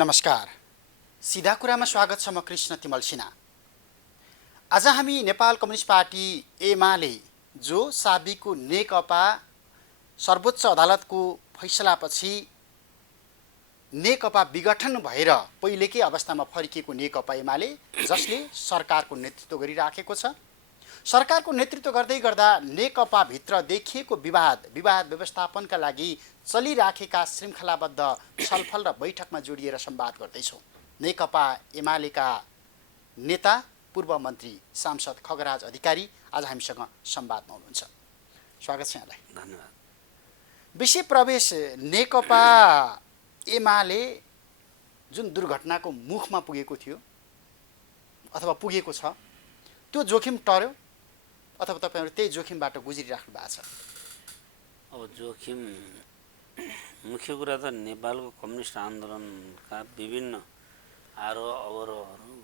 नमस्कार। सिधा कुरामा स्वागत छ। म कृष्ण तिमल सिन्हा। आज हामी नेपाल कम्युनिस्ट पार्टी एमाले जो साबिकको नेकपा सर्वोच्च अदालतको फैसलापछि नेकपा विघटन भएर पहिलेकै अवस्थामा फर्किएको नेकपा एमाले जसले सरकारको नेतृत्व गरिराखेको छ। सरकारको नेतृत्व गर्दै गर्दा नेकपाभित्र देखिएको विवाद व्यवस्थापनका लागि चलिराखेका श्रृङ्खलाबद्ध छलफल र बैठकमा जोडिएर संवाद गर्दैछौँ। नेकपा एमालेका नेता पूर्व मन्त्री सांसद खगराज अधिकारी आज हामीसँग संवादमा हुनुहुन्छ। स्वागत छ यहाँलाई। धन्यवाद। विषय प्रवेश नेकपा एमाले जुन दुर्घटनाको मुखमा पुगेको थियो अथवा पुगेको छ त्यो जोखिम टर्यो अथवा तपाईहरु त्यही जोखिमबाट गुज्रिराख्नु भएको छ? अब जोखिम मुख्य कुरा त नेपालको कम्युनिस्ट आन्दोलनका विभिन्न आरोह अवरोहहरू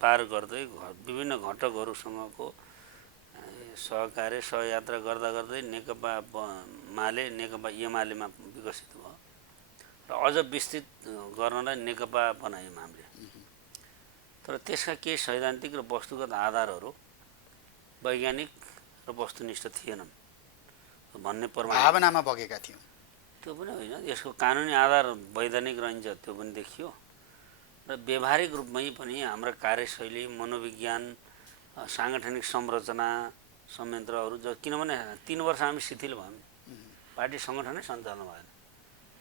पार गर्दै विभिन्न घटकहरूसँगको सहकार्य सहयात्रा गर्दा गर्दै नेकपा एमालेमा विकसित भयो र अझ विस्तृत गर्नलाई नेकपा बनायौँ हामीले। तर त्यसका केही सैद्धान्तिक र वस्तुगत आधारहरू वैज्ञानिक र वस्तुनिष्ठ थिएनन् भन्ने भावनामा बगेका थियौँ। त्यो पनि होइन, यसको कानुनी आधार वैधानिक रहन्छ त्यो पनि देखियो र व्यवहारिक रूपमै पनि हाम्रा कार्यशैली मनोविज्ञान साङ्गठनिक संरचना संयन्त्रहरू किनभने 3 वर्ष हामी शिथिल भयौँ, पार्टी सङ्गठनै सञ्चालन भएन।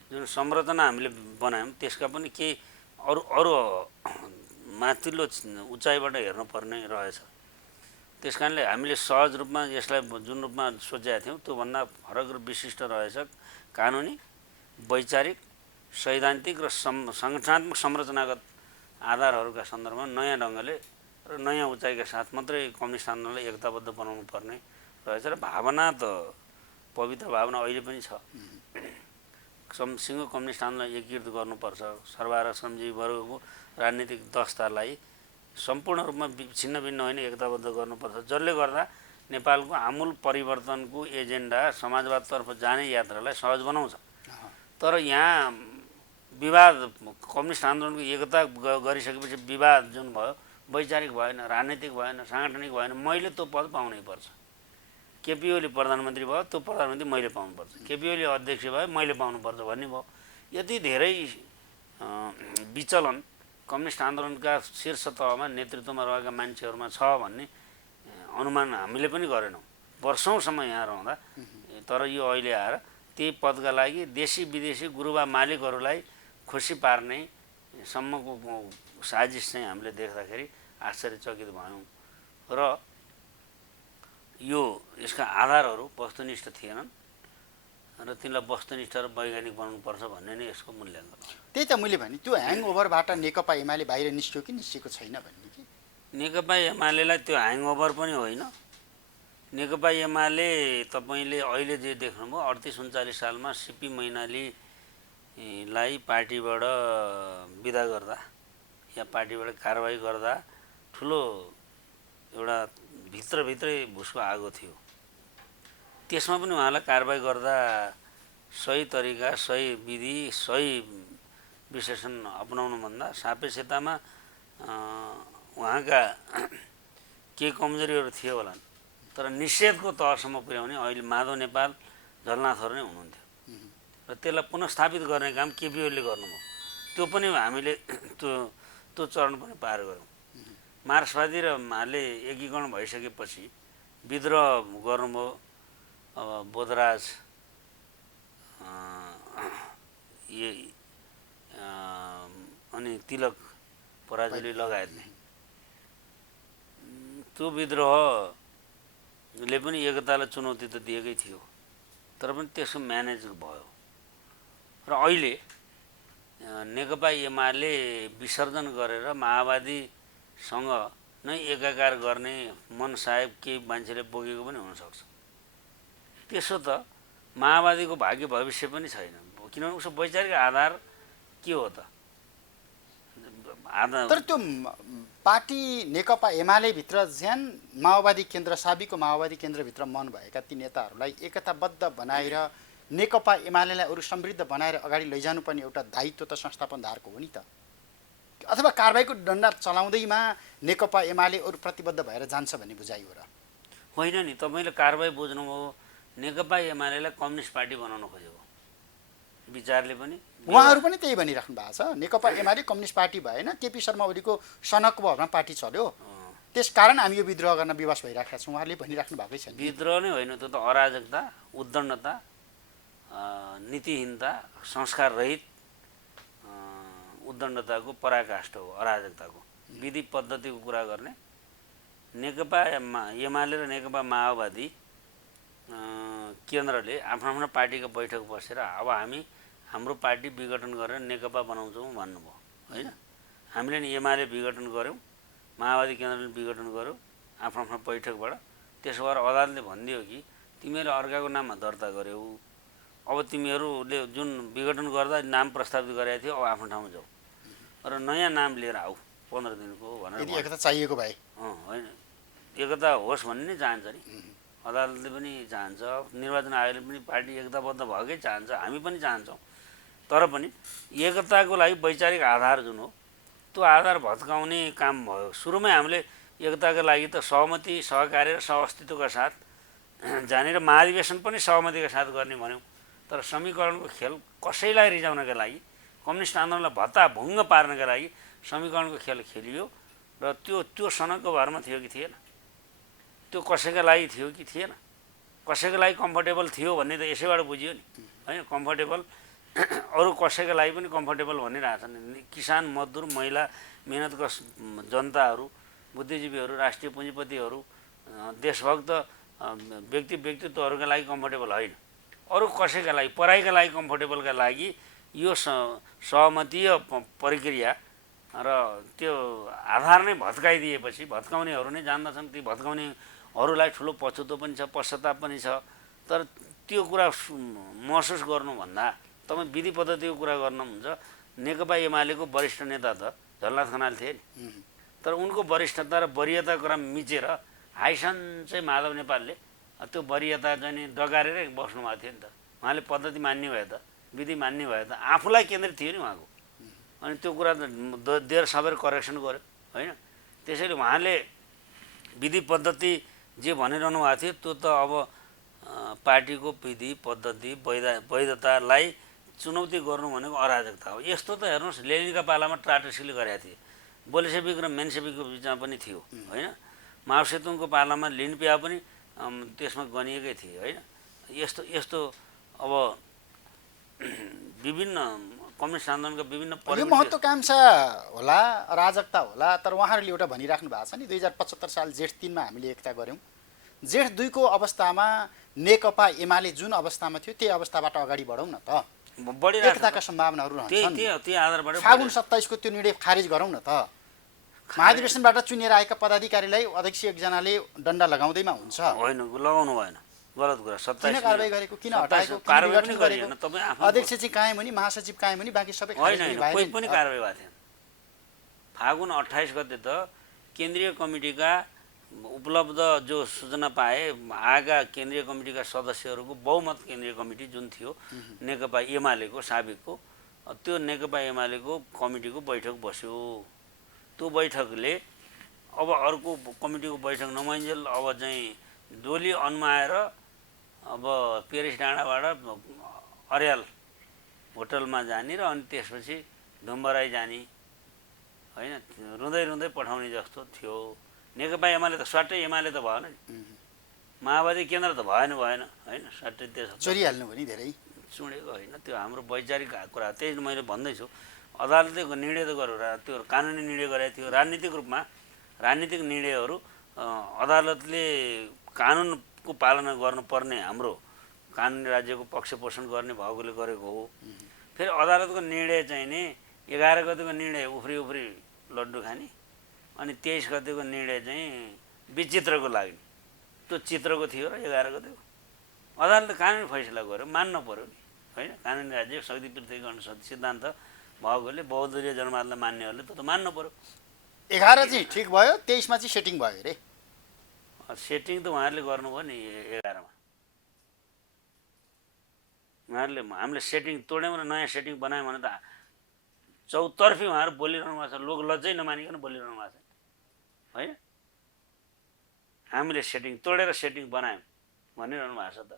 जुन संरचना हामीले बनायौँ त्यसका पनि केही अरू माथिल्लो उचाइबाट हेर्नुपर्ने रहेछ। त्यस कारणले हामीले सहज रूपमा यसलाई जुन रूपमा सोचेका थियौँ त्योभन्दा फरक र विशिष्ट रहेछ। कानुनी वैचारिक सैद्धान्तिक र सङ्गठनात्मक संरचनागत आधारहरूका सन्दर्भमा नयाँ ढङ्गले र नयाँ उचाइका साथ मात्रै कम्युनिस्ट आन्दोलनलाई एकताबद्ध बनाउनु पर्ने रहेछ र भावना त पवित्र भावना अहिले पनि छ। सिङ्गो कम्युनिस्ट आन्दोलन एकीकृत गर्नुपर्छ, सर्वहारा श्रमजीवी वर्गको राजनीतिक दस्तालाई सम्पूर्ण रूपमा छिन्न भिन्न होइन एकताबद्ध गर्नुपर्छ, जसले गर्दा नेपालको आमूल परिवर्तनको एजेन्डा समाजवादतर्फ जाने यात्रालाई सहज बनाउँछ। तर यहाँ विवाद कम्युनिस्ट आन्दोलनको एकता गरिसकेपछि विवाद जुन भयो वैचारिक भएन, राजनीतिक भएन, साङ्गठनिक भएन, मैले त्यो पद पाउनै पर्छ। केपी ओली प्रधानमन्त्री भयो, त्यो प्रधानमन्त्री मैले पाउनुपर्छ, केपी ओली अध्यक्ष भयो मैले पाउनुपर्छ भन्ने भयो। यति धेरै विचलन कम्युनिस्ट आन्दोलनका शीर्ष तहमा नेतृत्वमा रहेका मान्छेहरूमा छ भन्ने अनुमान हामीले पनि गरेनौँ वर्षौँसम्म यहाँ रहँदा। तर यो अहिले आएर त्यही पदका लागि देशी विदेशी गुरुबा मालिकहरूलाई खुसी पार्ने सम्मको साजिस चाहिँ हामीले देख्दाखेरि आश्चर्यचकित भयौँ र यसका आधारहरू वस्तुनिष्ठ थिएनन् र तिनलाई वस्तुनिष्ठ र वैज्ञानिक बनाउनुपर्छ भन्ने नै यसको मूल्याङ्कन हो। त्यही त मैले भने त्यो ह्याङओभरबाट नेकपा एमाले बाहिर निस्क्यो कि निस्केको छैन भन्ने कि नेकपा एमालेलाई त्यो ह्याङओभर पनि होइन। नेकपा एमाले तपाईँले अहिले जे देख्नुभयो 38-39 सालमा सिपी मैनालीलाई पार्टीबाट बिदा गर्दा या पार्टीबाट कारवाही गर्दा ठुलो एउटा भित्रभित्रै भुसको आगो थियो। त्यसमा पनि उहाँलाई कारवाही गर्दा सही तरिका, सही विधि, सही विश्लेषण अपनाउनुभन्दा सापेक्षतामा उहाँका केही कमजोरीहरू थियो होला, तर निषेधको तहसम्म पुर्याउने अहिले माधव नेपाल झलनाथहरू नै हुनुहुन्थ्यो र त्यसलाई पुनस्थापित गर्ने काम केपी ओलीले गर्नुभयो। त्यो पनि हामीले त्यो चरण पनि पार गऱ्यौँ। मार्क्सवादी र माले एकीकरण भइसकेपछि विद्रोह गर्नुभयो। अब बोधराज अनि तिलक पराजुली लगायतले त्यो विद्रोहले पनि एकतालाई चुनौती त दिएकै थियो, तर पनि त्यसको म्यानेज भयो र अहिले नेकपा एमाले विसर्जन गरेर माओवादीसँग नै एकाकार गर्ने मन साहेब केही मान्छेले बोकेको पनि हुनसक्छ। त्यसो त माओवादीको भाग्य भविष्य पनि छैन, किनभने उसको वैचारिक आधार के हो त? तर त्यो पार्टी नेकपा एमाले भित्र ज्यान माओवादी केन्द्र साबिकको माओवादी केन्द्रभित्र मन भएका ती नेताहरूलाई एकताबद्ध बनाएर नेकपा एमालेलाई अरू समृद्ध बनाएर अगाडि लैजानुपर्ने एउटा दायित्व त संस्थापनधारको हो नि त। अथवा कारबाहीको डन्डा चलाउँदैमा नेकपा एमाले अरू प्रतिबद्ध भएर जान्छ भन्ने बुझाइ हो र? होइन नि, तपाईँले कारबाही बुझ्नुभयो। नेकपा एमालेलाई कम्युनिस्ट पार्टी बनाउन खोजेको विचारले पनि उहाँहरू पनि त्यही भनिराख्नु भएको छ। नेकपा एमाले कम्युनिस्ट पार्टी भएन, केपी शर्मा ओलीको सनकको भरमा पार्टी चल्यो, त्यसकारण हामी यो विद्रोह गर्न विवश भइराखेका छौँ, उहाँहरूले भनिराख्नु भएकै छ। विद्रोह नै होइन, त्यो त अराजकता, उद्दण्डता, नीतिहीनता, संस्काररहित उद्दण्डताको पराकाष्ठ हो, अराजकताको। विधि पद्धतिको कुरा गर्ने नेकपा एमाले र नेकपा माओवादी केन्द्रले आफ्नो आफ्नो पार्टीको बैठक बसेर अब हाम्रो पार्टी विघटन गरेर नेकपा बनाउँछौँ भन्नुभयो होइन। हामीले नि एमाले विघटन गऱ्यौँ, माओवादी केन्द्रले विघटन गऱ्यो आफ्नो आफ्नो बैठकबाट। त्यसो भएर अदालतले भनिदियो कि तिमीहरूले अर्काको नाममा दर्ता गऱ्यौ, अब तिमीहरूले जुन विघटन गर्दा नाम प्रस्तावित गरेका थियो अब आफ्नो ठाउँमा जाऊ र नयाँ नाम लिएर आऊ 15 दिनको भनेर। यदि एकता चाहिएको भए होइन, एकता होस् भन्ने नै चाहन्छ नि, अदालतले पनि चाहन्छ, निर्वाचन आयोगले पनि पार्टी एकताबद्ध भएकै चाहन्छ, हामी पनि चाहन्छौँ। तर पनि एकताको लागि वैचारिक आधार जुन हो त्यो आधार भत्काउने काम भयो। सुरुमै हामीले एकताको लागि त सहमति, सहकार्य र सहअस्तित्वका साथ जाने र महाधिवेशन पनि सहमतिका साथ गर्ने भन्यौँ। तर समीकरणको खेल कसैलाई रिजाउनका लागि, कम्युनिस्ट आन्दोलनलाई भत्ताभुङ्ग पार्नका लागि समीकरणको खेल खेलियो र त्यो सनकको भरमा थियो कि थिएन, त्यो कसैका लागि थियो कि थिएन, कसैको लागि कम्फर्टेबल थियो भन्ने त यसैबाट बुझियो नि होइन। कम्फर्टेबल अरू कसैको लागि पनि कम्फर्टेबल भनिरहेछन्। किसान, मजदुर, महिला, मेहनतका जनताहरू, बुद्धिजीवीहरू, राष्ट्रिय पुँजीपतिहरू, देशभक्त व्यक्तित्वहरूका लागि कम्फर्टेबल होइन, अरू कसैका लागि, पराईका लागि कम्फर्टेबलका लागि यो सहमतीय प्रक्रिया र त्यो आधार नै भत्काइदिएपछि भत्काउनेहरू नै जान्दछन्। ती भत्काउनेहरूलाई ठुलो पछुतो पनि छ, पश्चाताप पनि छ। तर त्यो कुरा महसुस गर्नुभन्दा तपाईँ विधि पद्धतिको कुरा गर्नुहुन्छ। नेकपा एमालेको वरिष्ठ नेता त झलनाथ खनाल थिए नि, तर उनको वरिष्ठता र वरियता क्रम मिचेर हाइसन चाहिँ माधव नेपालले त्यो वरियता चाहिँ नि डगारेरै बस्नुभएको थियो नि त। उहाँले पद्धति मान्ने भए त, विधि मान्ने भए त आफूलाई केन्द्रित थियो नि उहाँको। अनि त्यो कुरा त देर सबेर करेक्सन गर्यो होइन। त्यसैले उहाँले विधि पद्धति जे भनिरहनु भएको थियो त्यो त अब पार्टीको विधि पद्धति वैधतालाई चुनौती गर्नु भनेको अराजकता हो। यस्तो त हेर्नुहोस्, लेनिनका पालामा ट्राटस्कीले गरेका थिए, बोल्सेविक र मेन्सेविकको बिचमा पनि थियो होइन। माओ सेतुङको पालामा लिनपिया पनि त्यसमा गनिएकै थिए होइन। यस्तो अब विभिन्न कम्युनिस्ट आन्दोलनका विभिन्न यो महत्त्वाकांक्षा होला, अराजकता होला। तर उहाँहरूले एउटा भनिराख्नु भएको छ नि, 2075 साल जेठ 3 मा हामीले एकता गऱ्यौँ, जेठ 2 को अवस्थामा नेकपा एमाले जुन अवस्थामा थियो त्यही अवस्थाबाट अगाडि बढौँ न त, एकताका सम्भावनाहरू रहन्छन्। त्यही आधारबाट फागुन 27 को त्यो निर्णय खारिज गरौँ न त। महाधिवेशनबाट चुनेर आएका पदाधिकारीलाई अध्यक्ष एकजनाले डन्डा लगाउँदैमा हुन्छ होइन, लगाउनु भएन, गलत कुरा। 27 किन कारबाही गरेको, किन हटाएको, कारबाही गरिएन। तपाईँ आफू अध्यक्ष चाहिँ कायम हुने, महासचिव कायम हुने, बाँकी सबै होइन, कोही पनि कारबाही भएको थिएन। फागुन 28 गते त केन्द्रीय कमिटीका उपलब्ध जो सूचना पाए आएका केन्द्रीय कमिटीका सदस्यहरूको बहुमत केन्द्रीय कमिटी जुन थियो नेकपा एमालेको साबिकको, त्यो नेकपा एमालेको कमिटीको बैठक बस्यो। त्यो बैठकले अब अर्को कमिटीको बैठक नमाइन्जेल अब चाहिँ डोली अन्माएर अब पेरिस डाँडाबाट अर्याल होटलमा जाने र अनि त्यसपछि धुम्बराई जाने होइन, रुँदै रुँदै पठाउने जस्तो थियो। नेकपा एमाले त स्वाटै एमाले त भएन नि, माओवादी केन्द्र त भएन होइन, स्वाटै त्यसो चोरिहाल्नु भयो नि, धेरै चुडेको होइन। त्यो हाम्रो वैचारिक कुरा, त्यही मैले भन्दैछु। अदालतले निर्णय त गर्यो, त्यो कानुनी निर्णय गरेको थियो। राजनीतिक निर्णयहरू अदालतले कानुनको पालना गर्नुपर्ने हाम्रो कानुनी राज्यको पक्ष पोषण गर्ने भएकोले गरेको हो। फेरि अदालतको निर्णय चाहिँ नि 11 गतेको निर्णय उफ्री लड्डु खाने, अनि 23 गतेको निर्णय चाहिँ विचित्रको लाग्ने, त्यो चित्रको थियो र 11 गतेको। अदालतले कानुनी फैसला गर्यो, मान्न पर्यो नि होइन। कानुनी राज्य शक्ति पृथकीकरण सिद्धान्त भएकोले बहुदलीय जनवादलाई मान्नेहरूले त मान्न पर्यो। 11 चाहिँ ठिक भयो, 23 मा चाहिँ सेटिङ भयो अरे। सेटिङ त उहाँहरूले गर्नुभयो नि 11 मा। उहाँहरूले हामीले सेटिङ तोड्यौँ र नयाँ सेटिङ बनायौँ भने त चौतर्फी उहाँहरू बोलिरहनु भएको छ, लोक लज्जै नमानिकन बोलिरहनु भएको छ होइन। हामीले सेटिङ तोडेर सेटिङ बनायौँ भनिरहनु भएको छ त।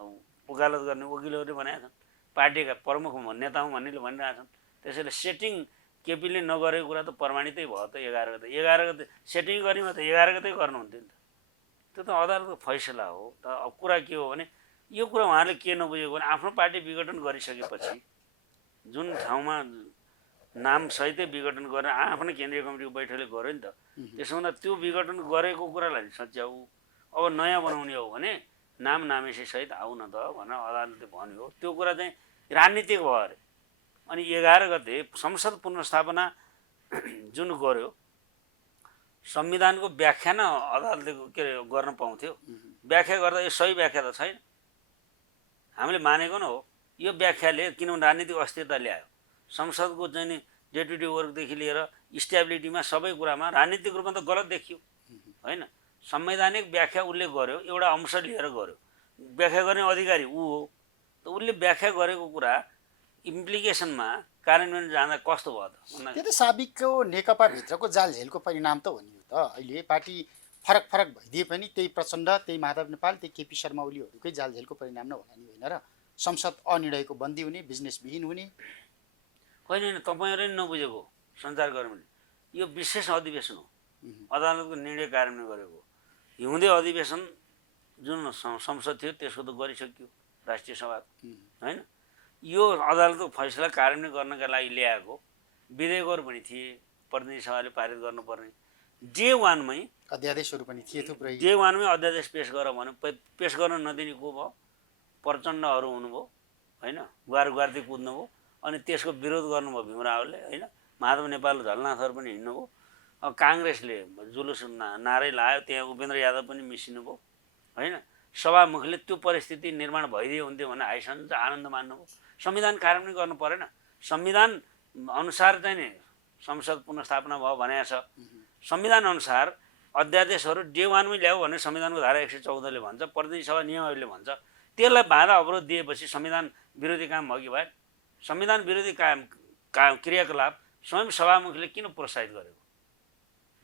अब वकालत गर्ने वकिलहरूले भनेका छन्, पार्टीका प्रमुख नेता हुँ भन्नेले भनिरहेका छन्। त्यसैले सेटिङ केपीले नगरेको कुरा त प्रमाणितै भयो त। 11 गते 11 गते सेटिङ गर्ने त 11 गते गर्नुहुन्थ्यो नि त। त्यो त अदालतको फैसला हो। त अब कुरा के हो भने यो कुरा उहाँहरूले के नबुझेको भने आफ्नो पार्टी विघटन गरिसकेपछि जुन ठाउँमा नामसहितै विघटन गरेर आफ्नो केन्द्रीय कमिटीको बैठकले गर्यो नि त। त्यसो हुँदा त्यो विघटन गरेको कुरालाई सच्याउ। अब नयाँ बनाउने हो भने नाम नामेसीसहित आऊ न त भनेर अदालतले भन्यो। त्यो कुरा चाहिँ राजनीतिक भयो अरे। अनि 11 गते संसद पुनर्स्थापना जुन गर्यो, संविधानको व्याख्या न अदालतले के अरे गर्न पाउँथ्यो। व्याख्या गर्दा यो सही व्याख्या त छैन, हामीले मानेको न हो। यो व्याख्याले किनभने राजनीतिक अस्थिरता ल्यायो। संसदको चाहिँ नि डेपुटी वर्कदेखि लिएर स्ट्याबिलिटीमा सबै कुरामा राजनीतिक रूपमा त गलत देखियो होइन। संवैधानिक व्याख्या उसले गर्यो, एउटा अंश लिएर गर्यो। व्याख्या गर्ने अधिकारी ऊ हो। त उसले व्याख्या गरेको कुरा इम्प्लिकेसनमा कार्यान्वयन जाँदा कस्तो भयो त? त्यो त साबिकको नेकपाभित्रको जालझेलको परिणाम त हो नि त। अहिले पार्टी फरक फरक भइदिए पनि त्यही प्रचण्ड, त्यही माधव नेपाल, त्यही केपी शर्मा ओलीहरूकै जालझेलको परिणाम नै होला नि, होइन र? संसद अनिर्णयको बन्दी हुने, बिजनेसविहीन हुने। होइन होइन, तपाईँहरूले नि नबुझेको सञ्चारकर्मीले, यो विशेष अधिवेशन हो। अदालतको निर्णय कार्यान्वयन गरेको हिउँदे अधिवेशन जुन संसद थियो त्यसको त गरिसक्यो राष्ट्रिय सभा होइन। यो अदालतको फैसला कार्यान्वयन गर्नका लागि ल्याएको विधेयकहरू पनि थिए, प्रतिनिधि सभाले पारित गर्नुपर्ने। डे 1 मै अध्यादेशहरू पनि थिए थुप्रै। डे 1 मै अध्यादेश पेस गर भन्यो। पेस गर्न नदिने को भयो? प्रचण्डहरू हुनुभयो होइन, गुहारती कुद्नुभयो। अनि त्यसको विरोध गर्नुभयो भीमरावले होइन, माधव नेपाल झलनाथहरू पनि हिँड्नुभयो। अब काङ्ग्रेसले जुलुस नारै लायो, त्यहाँ उपेन्द्र यादव पनि मिसिनुभयो होइन। सभामुखले त्यो परिस्थिति निर्माण भइदियो हुन्थ्यो भने आइसन्च आनन्द मान्नुभयो। संविधान कार्यान्वयन गर्नु परेन? संविधान अनुसार चाहिँ नि संसद पुनर्स्थापना भयो भनेको छ। संविधान अनुसार अध्यादेशहरू डे 1 मै ल्याऊ भने संविधानको धारा 114 ले भन्छ, प्रतिनिधि सभा नियमहरूले भन्छ। त्यसलाई बाधा अवरोध दिएपछि संविधान विरोधी काम भयो कि भएन? संविधान विरोधी क्रियाकलाप स्वयं सभामुखले किन प्रोत्साहित गरेको?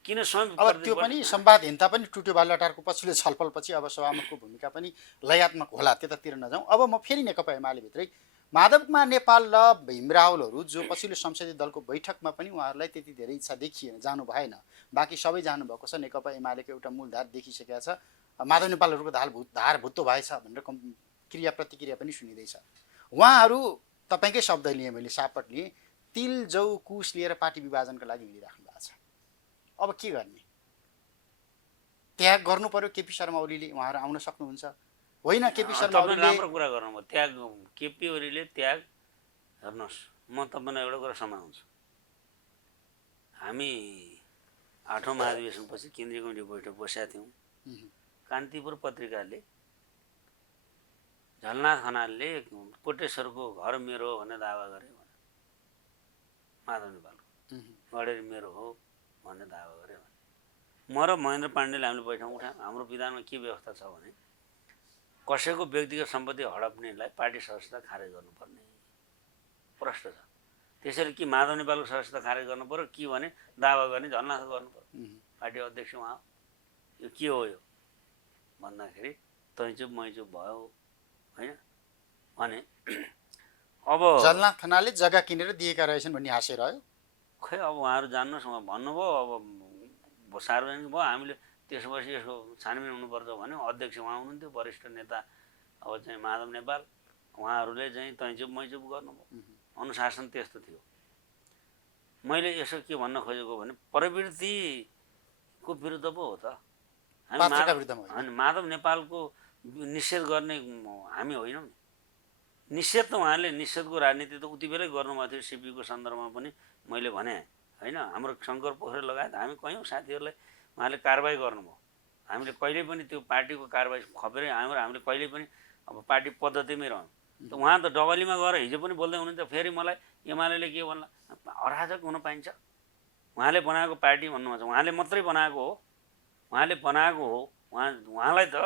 किन स्वयं? अब त्यो पनि संवादहीनता पनि टुट्यो। बालटारको पछिल्लो छलफलपछि अब सभामुखको भूमिका पनि लयात्मक होला, त्यतातिर नजाउँ। अब म फेरि नेकपा एमाले भित्रै माधवमा नेपाल र भीमरावलहरू जो पछिल्लो संसदीय दलको बैठकमा पनि उहाँहरूलाई त्यति धेरै इच्छा देखिएन, जानु भएन। बाँकी सबै जानुभएको छ। नेकपा एमालेको एउटा मूलधार देखिसकेका छ। माधव नेपालहरूको धार भुत्तो भएछ भनेर क्रिया प्रतिक्रिया पनि सुनिँदैछ। उहाँहरू तपाईँकै शब्द लिएँ मैले, सापट लिएँ, तिल जौ कुश लिएर पार्टी विभाजनका लागि हिँडिराख्नु भएको छ। अब के गर्ने? त्याग गर्नु पर्यो केपी शर्मा ओलीले, उहाँहरू आउन सक्नुहुन्छ होइन? केपी शर्मा ओलीले राम्रो कुरा गर्नुभयो। त्याग केपी ओलीले त्याग। हेर्नुहोस्, म तपाईँलाई एउटा कुरा सम्झाउँछु। हामी 8औं महाधिवेशनपछि केन्द्रीय कमिटी बैठक बसेका थियौँ। कान्तिपुर पत्रिकाले झलनाथ खनालले कोटेश्वरको घर मेरो हो भन्ने दावा गरे भने, माधव नेपालको गडेरी मेरो हो भन्ने दावा गरे भने, म र महेन्द्र पाण्डेले हामीले बैठक उठायौँ। हाम्रो विधानमा के व्यवस्था छ भने कसैको व्यक्तिगत सम्पत्ति हडप्नेलाई पार्टी सदस्यता खारेज गर्नुपर्ने प्रश्न छ। त्यसैले कि माधव नेपालको सदस्यता खारेज गर्नु पर्यो कि भने दावा गर्ने झलनाथ गर्नु पर्यो। पार्टी अध्यक्ष उहाँ यो के हो यो भन्दाखेरि तैँचुप मैचुप भयो होइन भने। अब झलनाथ खनालले जग्गा किनेर दिएका रहेछन् भन्ने हास्य रह्यो। खै अब उहाँहरू जान्नुहोस्, उहाँ भन्नुभयो। अब सार्वजनिक भयो, हामीले त्यसपछि यसको छानबिन हुनुपर्छ भन्यो। अध्यक्ष उहाँ हुनुहुन्थ्यो, वरिष्ठ नेता अब चाहिँ माधव नेपाल, उहाँहरूले चाहिँ तैँचुप मैचुप गर्नुभयो। अनुशासन त्यस्तो थियो। मैले यसो के भन्न खोजेको भने प्रवृत्तिको विरुद्ध पो हो त। हामी माधव नेपालको निषेध गर्ने हामी होइनौँ नि। निषेध त उहाँले निषेधको राजनीति त उति बेलै गर्नुभएको थियो। सिपीको सन्दर्भमा पनि मैले भने होइन, हाम्रो शङ्कर पोखरेल लगायत हामी कयौँ साथीहरूलाई उहाँले कारबाही गर्नुभयो। हामीले कहिले पनि त्यो पार्टीको कारबाही खपेरै हामीले कहिले पनि अब पार्टी पद्धतिमै रहौँ। त उहाँ त डबलीमा गएर हिजो पनि बोल्दै हुनुहुन्छ। फेरि मलाई एमाले के भन्ला, अराजक हुन पाइन्छ? उहाँले बनाएको पार्टी भन्नुहुन्छ, उहाँले मात्रै बनाएको हो, उहाँले बनाएको हो। उहाँलाई त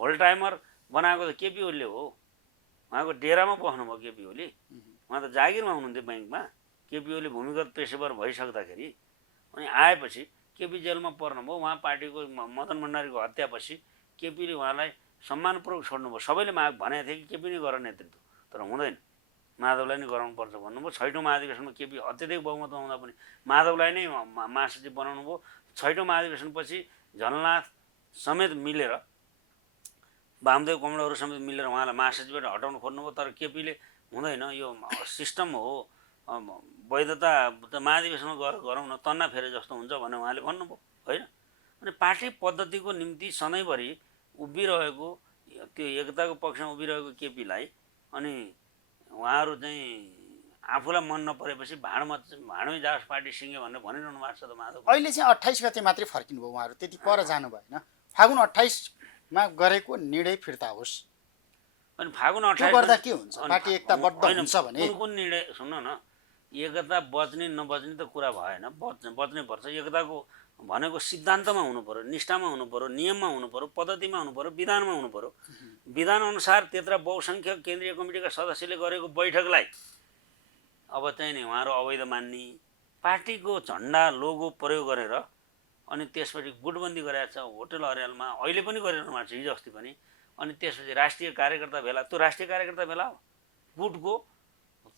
होल टाइमर बनाएको त केपी ओलीले हो उहाँको डेरामा बस्नुभयो केपी ओली, उहाँ त जागिरमा हुनुहुन्थ्यो ब्याङ्कमा। केपी ओली भूमिगत पेसेवर भइसक्दाखेरि अनि आएपछि केपी जेलमा पर्नुभयो। उहाँ पार्टीको मदन भण्डारीको हत्यापछि केपीले उहाँलाई सम्मानपूर्वक छोड्नुभयो। सबैले भनेको थिए कि केपी नै गर नेतृत्व, तर हुँदैन, माधवलाई नै गराउनुपर्छ भन्नुभयो। छैटौँ महाधिवेशनमा केपी अत्यधिक बहुमतमा हुँदा पनि माधवलाई नै महासचिव बनाउनु भयो। छैटौँ महाधिवेशनपछि झलनाथ समेत मिलेर, वामदेव कमलहरू समेत मिलेर उहाँलाई महासचिवबाट हटाउनु खोज्नुभयो। तर केपीले हुँदैन, यो सिस्टम हो, वैधता त महाधिवेशनमा गरौँ न, तन्ना फेरे जस्तो हुन्छ भनेर उहाँले भन्नुभयो होइन। अनि पार्टी पद्धतिको निम्ति सधैँभरि उभिरहेको, त्यो एकताको पक्षमा उभिरहेको केपीलाई अनि उहाँहरू चाहिँ आफूलाई मन नपरेपछि भाँडमै जाओस् पार्टी सिङ्गे भनेर भनिरहनु भएको छ त माधव। अहिले चाहिँ 28 गते मात्रै फर्किनुभयो उहाँहरू, त्यति पर जानु भएन। फागुन 28मा गरेको निर्णय फिर्ता होस्। अनि फागुन 28 गर्दा के हुन्छ? पार्टी एकताबद्ध हुन्छ भने कुन निर्णय सुन्नु न, एकता बच्ने नबच्ने त कुरा भएन, बच्नै पर्छ। एकताको भनेको सिद्धान्तमा हुनु पर्यो, निष्ठामा हुनु पर्यो, नियममा हुनु पर्यो, पद्धतिमा हुनु पर्यो, विधानमा हुनु पर्यो। विधानअनुसार त्यत्र बहुसङ्ख्यक केन्द्रीय कमिटीका सदस्यले गरेको बैठकलाई अब चाहिँ नि उहाँहरू अवैध मान्ने, पार्टीको झन्डा लोगो प्रयोग गरेर अनि त्यसपछि गुटबन्दी गरेको छ होटल अर्यालमा, अहिले पनि गरिरहनु भएको छ, हिजो अस्ति पनि। अनि त्यसपछि राष्ट्रिय कार्यकर्ता भेला, त्यो राष्ट्रिय कार्यकर्ता भेला हो, गुटको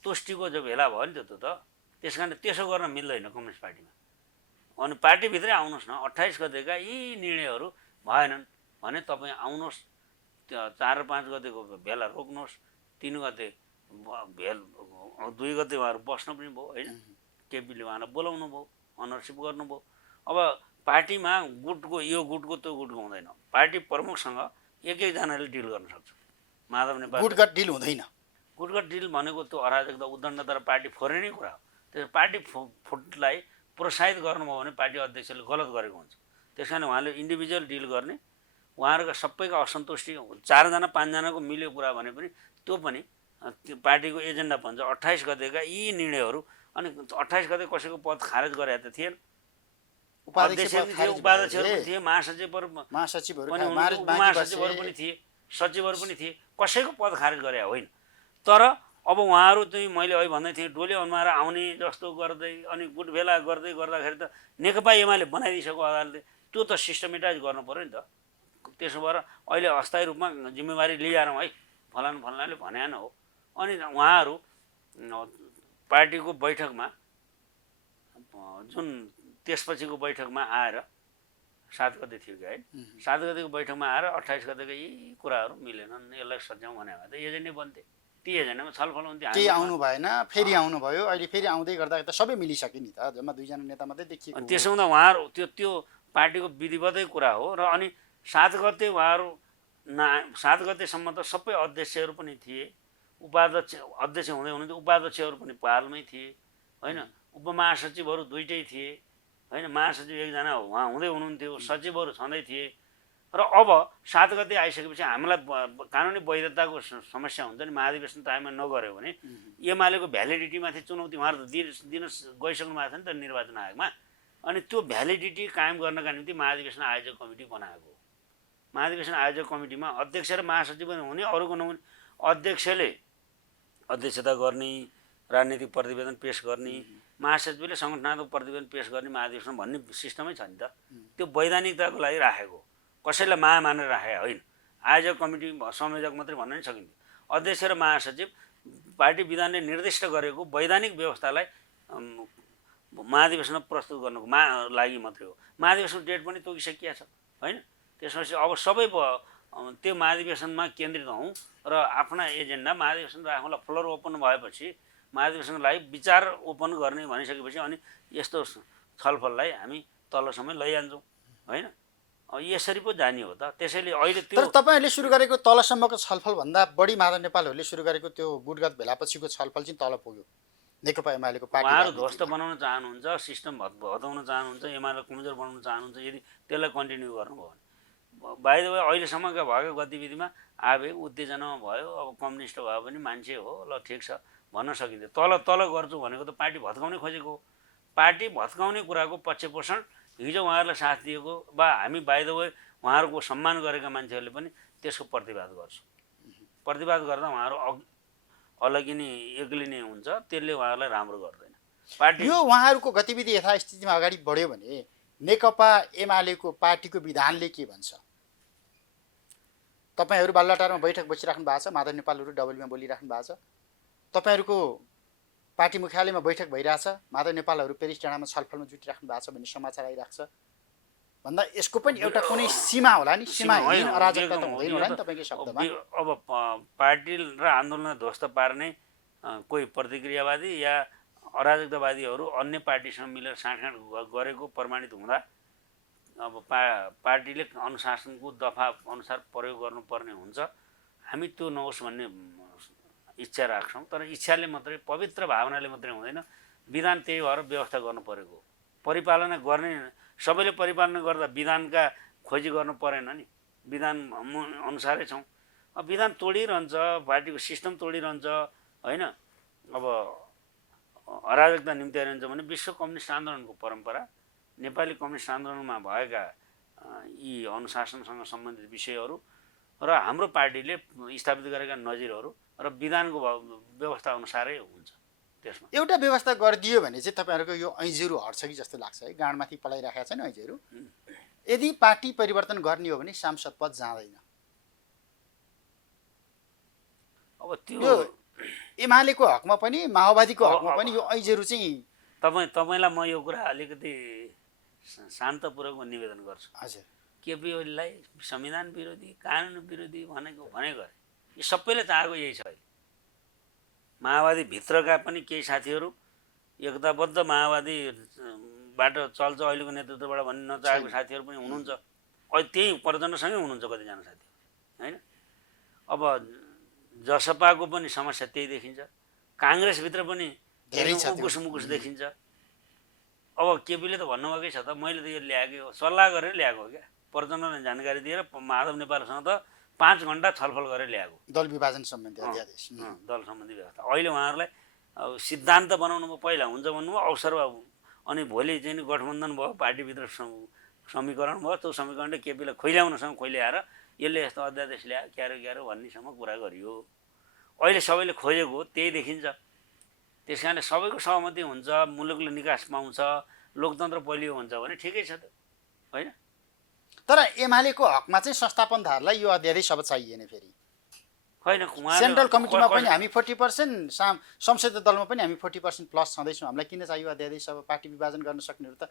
तोष्टीको जो भेला भयो नि त्यो त। त्यस कारण त्यसो गर्न मिल्दैन कम्युनिस्ट पार्टीमा। अनि पार्टीभित्रै आउनुहोस् न, 28 गतेका यी निर्णयहरू भएनन् भने तपाईँ आउनुहोस्, 4 र 5 गतेको भेला रोक्नुहोस्, 3 गते 2 गते उहाँहरू बस्न पनि भयो होइन। केपीले उहाँलाई बोलाउनु भयो, अनरसिप गर्नुभयो। अब पार्टीमा गुटको यो गुटको त्यो गुटको हुँदैन, पार्टी प्रमुखसँग एकजनाले डिल गर्न सक्छ। माधव नेपाल गुटगट डिल हुँदैन। गुटगट डिल भनेको त्यो अराजकता उद्दण्डता र पार्टी फोर्ने कुरा हो। त्यस पार्टी फुटलाई प्रोत्साहित गर्नुभयो भने पार्टी अध्यक्षले गलत गरेको हुन्छ। त्यस कारण उहाँले इन्डिभिजुअल डिल गर्ने, उहाँहरूका सबैका असन्तुष्टि 4 जना 5 जनाको मिल्यो कुरा भने पनि त्यो पनि पार्टीको एजेन्डा भन्छ। 28 गतेका यी निर्णयहरू, अनि 28 गते कसैको पद खारेज गरे त थिएन, उपाध्यक्षहरू थिए, महासचिवहरू पनि थिए, सचिवहरू पनि थिए, कसैको पद खारेज गरे होइन। तर अब उहाँहरू चाहिँ मैले अहिले भन्दै थिएँ डोले अनुहार आउने जस्तो गर्दै अनि गुट भेला गर्दै गर्दाखेरि त नेकपा एमाले बनाइदिइसक्यो अदालतले, त्यो त सिस्टमेटाइज गर्नु पऱ्यो नि त। त्यसो भएर अहिले अस्थायी रूपमा जिम्मेवारी लिइरहँ है, फलानाले भने हो। अनि उहाँहरू पार्टीको बैठकमा जुन त्यसपछिको बैठकमा आएर 7 गते थियो कि है, 7 गतेको बैठकमा आएर 28 गतेको यी कुराहरू मिलेनन्, यसलाई सच्याउँ भने भए त एजेन्डै बन्थे, ती एजेन्डामा छलफल हुन्थ्यो। केही आउनु भएन, फेरि आउनुभयो, अहिले फेरि आउँदै गर्दा त सबै मिलिसक्यो नि त, जम्मा 2 जना नेता मात्रै देखिएको। त्यसो हुँदा उहाँहरू त्यो पार्टीको विधिवतै कुरा हो। र अनि 7 गते उहाँहरू 7 गतेसम्म त सबै अध्यक्षहरू पनि थिए, अध्यक्ष हुँदै हुनुहुन्थ्यो, उपाध्यक्षहरू पनि पालमै थिए होइन, उपमहासचिवहरू 2टै थिए होइन, महासचिव 1 जना उहाँ हुँदै हुनुहुन्थ्यो, सचिवहरू छँदै थिए। र अब 7 गते आइसकेपछि हामीलाई कानुनी वैधताको समस्या हुन्छ नि, महाधिवेशन टाइममा नगर्यो भने एमालेको भ्यालिडिटीमाथि चुनौती उहाँहरू त दिन गइसक्नु भएको छ नि त निर्वाचन आयोगमा। अनि त्यो भ्यालिडिटी कायम गर्नका निम्ति महाधिवेशन आयोजक कमिटी बनाएको हो। महाधिवेशन आयोजक कमिटीमा अध्यक्ष र महासचिव हुने, अरूको नहुने। अध्यक्षले अध्यक्षता गर्ने, राजनीतिक प्रतिवेदन पेश गर्ने, महासचिवले सङ्गठनात्मक प्रतिवेदन पेश गर्ने महाधिवेशन भन्ने सिस्टमै छ नि त। त्यो वैधानिकताको लागि राखेको, कसैलाई माया मानेर राखेको होइन। आयोजक कमिटी संयोजक मात्रै भन्न नि सकिन्थ्यो। अध्यक्ष र महासचिव पार्टी विधानले निर्दिष्ट गरेको वैधानिक व्यवस्थालाई महाधिवेशनमा प्रस्तुत गर्नुको लागि मात्रै हो। महाधिवेशन डेट पनि तोकिसकिया छ होइन। त्यसपछि अब सबै त्यो महाधिवेशनमा केन्द्रित हौँ र आफ्ना एजेन्डा महाधिवेशन राखौँला। फ्लोर ओपन भएपछि महाधिवेशनलाई विचार ओपन गर्ने भनिसकेपछि अनि यस्तो छलफललाई हामी तलसम्म लैजान्छौँ होइन। यसरी पो जाने हो त। त्यसैले अहिले त्यो तर तपाईँहरूले सुरु गरेको तलसम्मको छलफलभन्दा बढी माधव नेपालहरूले सुरु गरेको त्यो गुटगत भेलापछिको छलफल चाहिँ तल पुग्यो। नेकपा एमालेको पार्टी उहाँहरू ध्वस्त बनाउन चाहनुहुन्छ, सिस्टम भत्काउन चाहनुहुन्छ, एमाले कमजोर बनाउन चाहनुहुन्छ। यदि त्यसलाई कन्टिन्यू गर्नुभयो भने बाइ द वे अहिलेसम्मका भएको गतिविधिमा आवेग उत्तेजनामा भयो। अब कम्युनिस्ट भए पनि मान्छे हो, ल ठिक छ भन्न सकिन्छ। तल गर्छु भनेको त पार्टी भत्काउनै खोजेको हो। पार्टी भत्काउने कुराको पक्षपोषण हिजो उहाँहरूलाई साथ दिएको वा हामी बाइ द वे उहाँहरूको सम्मान गरेका मान्छेहरूले पनि त्यसको प्रतिवाद गर्छौँ। प्रतिवाद गर्दा उहाँहरू अलगिने एक्लिने हुन्छ, त्यसले उहाँहरूलाई राम्रो गर्दैन। पार्टी यो उहाँहरूको गतिविधि यथास्थितिमा अगाडि बढ्यो भने नेकपा एमालेको पार्टीको विधानले के भन्छ? तपाईँहरू बालुवाटारमा बैठक बसिराख्नु भएको छ, माधव नेपालहरू डबलमा बोलिराख्नु भएको छ, तपाईँहरूको पार्टी मुख्यालयमा बैठक भइरहेछ, माधव नेपालहरू पेरिस डाँडामा छलफलमा जुटिराख्नु भएको छ भन्ने समाचार आइरहेको छ भन्दा यसको पनि एउटा कुनै सीमा होला नि, सीमाहीन अराजकता त हुँदैन होला नि तपाईँकै शब्दमा। अब पार्टी र आन्दोलनलाई ध्वस्त पार्ने कोही प्रतिक्रियावादी या अराजकतावादीहरू अन्य पार्टीसँग मिलेर साँठगाँठ गरेको प्रमाणित हुँदा अब पार्टीले अनुशासनको दफा अनुसार प्रयोग गर्नुपर्ने हुन्छ। हामी त्यो नहोस् भन्ने इच्छा राख्छौँ, तर इच्छाले मात्रै, पवित्र भावनाले मात्रै हुँदैन। विधान त्यही भएर व्यवस्था गर्नु परेको, परिपालना गर्ने सबैले परिपालना गर्दा विधानका खोजी गर्नु परेन नि, विधान अनुसारै छौँ। अब विधान तोडिरहन्छ, पार्टीको सिस्टम तोडिरहन्छ होइन। अब अराजकता निम्त्याइरहन्छ भने विश्व कम्युनिस्ट आन्दोलनको परम्परा, नेपाली कम्युनिस्ट आन्दोलनमा भएका यी अनुशासनसँग सम्बन्धित विषयहरू र हाम्रो पार्टीले स्थापित गरेका नजिरहरू र विधानको व्यवस्था अनुसारै हुन्छ। त्यसमा एउटा व्यवस्था गरिदियो भने चाहिँ तपाईँहरूको यो ऐँजीहरू हट्छ कि जस्तो लाग्छ है। गाँडमाथि पलाइराखेका छन् ऐँजीहरू। यदि पार्टी परिवर्तन गर्ने हो भने सांसद पद जाँदैन। अब त्यो एमालेको हकमा पनि माओवादीको हकमा पनि यो ऐँजीहरू चाहिँ तपाईँलाई म यो कुरा अलिकति शान्तपूर्वक निवेदन गर्छु। हजुर, केपी ओलीलाई संविधान विरोधी, कानुन विरोधी भनेको गरे। यो सबैले चाहेको यही छ। अहिले माओवादी भित्रका पनि केही साथीहरू एकताबद्ध माओवादीबाट चल्छ अहिलेको नेतृत्वबाट भन्ने नचाहेको साथीहरू पनि हुनुहुन्छ। अहिले त्यही प्रचण्डसँगै हुनुहुन्छ कतिजना साथीहरू होइन। अब जसपाको पनि समस्या त्यही देखिन्छ, काङ्ग्रेसभित्र पनि उकुस मुकुस देखिन्छ। अब केपीले त भन्नुभएकै छ त, मैले त यो ल्याएकै हो, सल्लाह गरेर ल्याएको हो क्या। प्रचण्डले जानकारी दिएर माधव नेपालसँग त 5 घन्टा छलफल गरेर ल्याएको, दल विभाजन सम्बन्धी अध्यादेश, दल सम्बन्धी व्यवस्था। अहिले उहाँहरूलाई अब सिद्धान्त बनाउनु भयो, पहिला हुन्छ भन्नुभयो, अवसर भयो, अनि भोलि चाहिँ गठबन्धन भयो, पार्टीभित्र समीकरण भयो, त्यो समीकरणले केपीलाई खोइल्याउनसँग खोइल्याएर यसले यस्तो अध्यादेश ल्यायो क्यारो भन्नेसम्म कुरा गरियो। अहिले सबैले खोजेको त्यही देखिन्छ। त्यस कारणले सबैको सहमति हुन्छ, मुलुकले निकास पाउँछ, लोकतन्त्र बलियो हुन्छ भने ठिकै छ त होइन। तर एमालेको हकमा चाहिँ संस्थापनधारलाई यो अध्यादेश अब चाहिएन फेरि होइन। सेन्ट्रल कमिटीमा पनि हामी 40%, संसदीय दलमा पनि हामी 40% प्लस छँदैछौँ। हामीलाई किन चाहियो अध्यादेश? अब पार्टी विभाजन गर्न सक्नेहरू त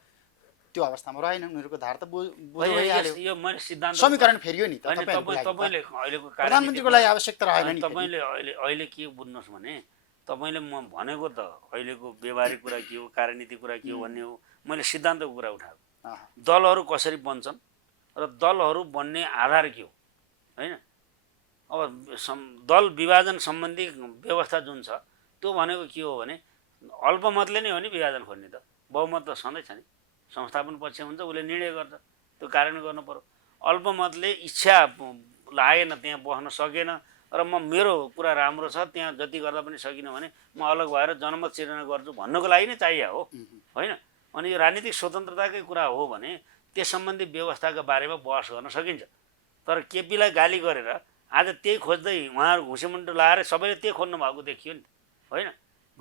त्यो अवस्थामा रहेन, उनीहरूको धार त बुझिहाल्यो। यो मैले सिद्धान्त समीकरण फेरियो नि त। तपाईँले अहिलेको प्रधानमन्त्रीको लागि आवश्यकता रहेन नि। तपाईँले अहिले के बुझ्नुहोस् भने, तपाईँले म भनेको त अहिलेको व्यवहारिक कुरा के हो, कार्यनीतिक कुरा के हो भन्ने हो। मैले सिद्धान्तको कुरा उठाएको। दलहरू कसरी बन्छन् र दलहरू बन्ने आधार के हो होइन। अब दल विभाजन सम्बन्धी व्यवस्था जुन छ त्यो भनेको के हो भने, अल्पमतले नै हो नि विभाजन खोज्ने त, बहुमत त सधैँ छ नि। संस्थापन पक्ष हुन्छ, उसले निर्णय गर्छ, त्यो कार्यान्वयन गर्नु पर्यो। अल्पमतले इच्छा लागेन, त्यहाँ बस्न सकेन र मेरो कुरा राम्रो छ, त्यहाँ जति गर्दा पनि सकिनँ भने म अलग भएर जनमत सिर्जना गर्छु भन्नको लागि नै चाहियो हो होइन। अनि यो राजनीतिक स्वतन्त्रताकै कुरा हो भने त्यस सम्बन्धी व्यवस्थाका बारेमा बहस गर्न सकिन्छ। तर केपीलाई गाली गरेर आज त्यही खोज्दै उहाँहरू घुसेमुन्टो लाएर सबैले त्यही खोज्नु भएको देखियो नि होइन।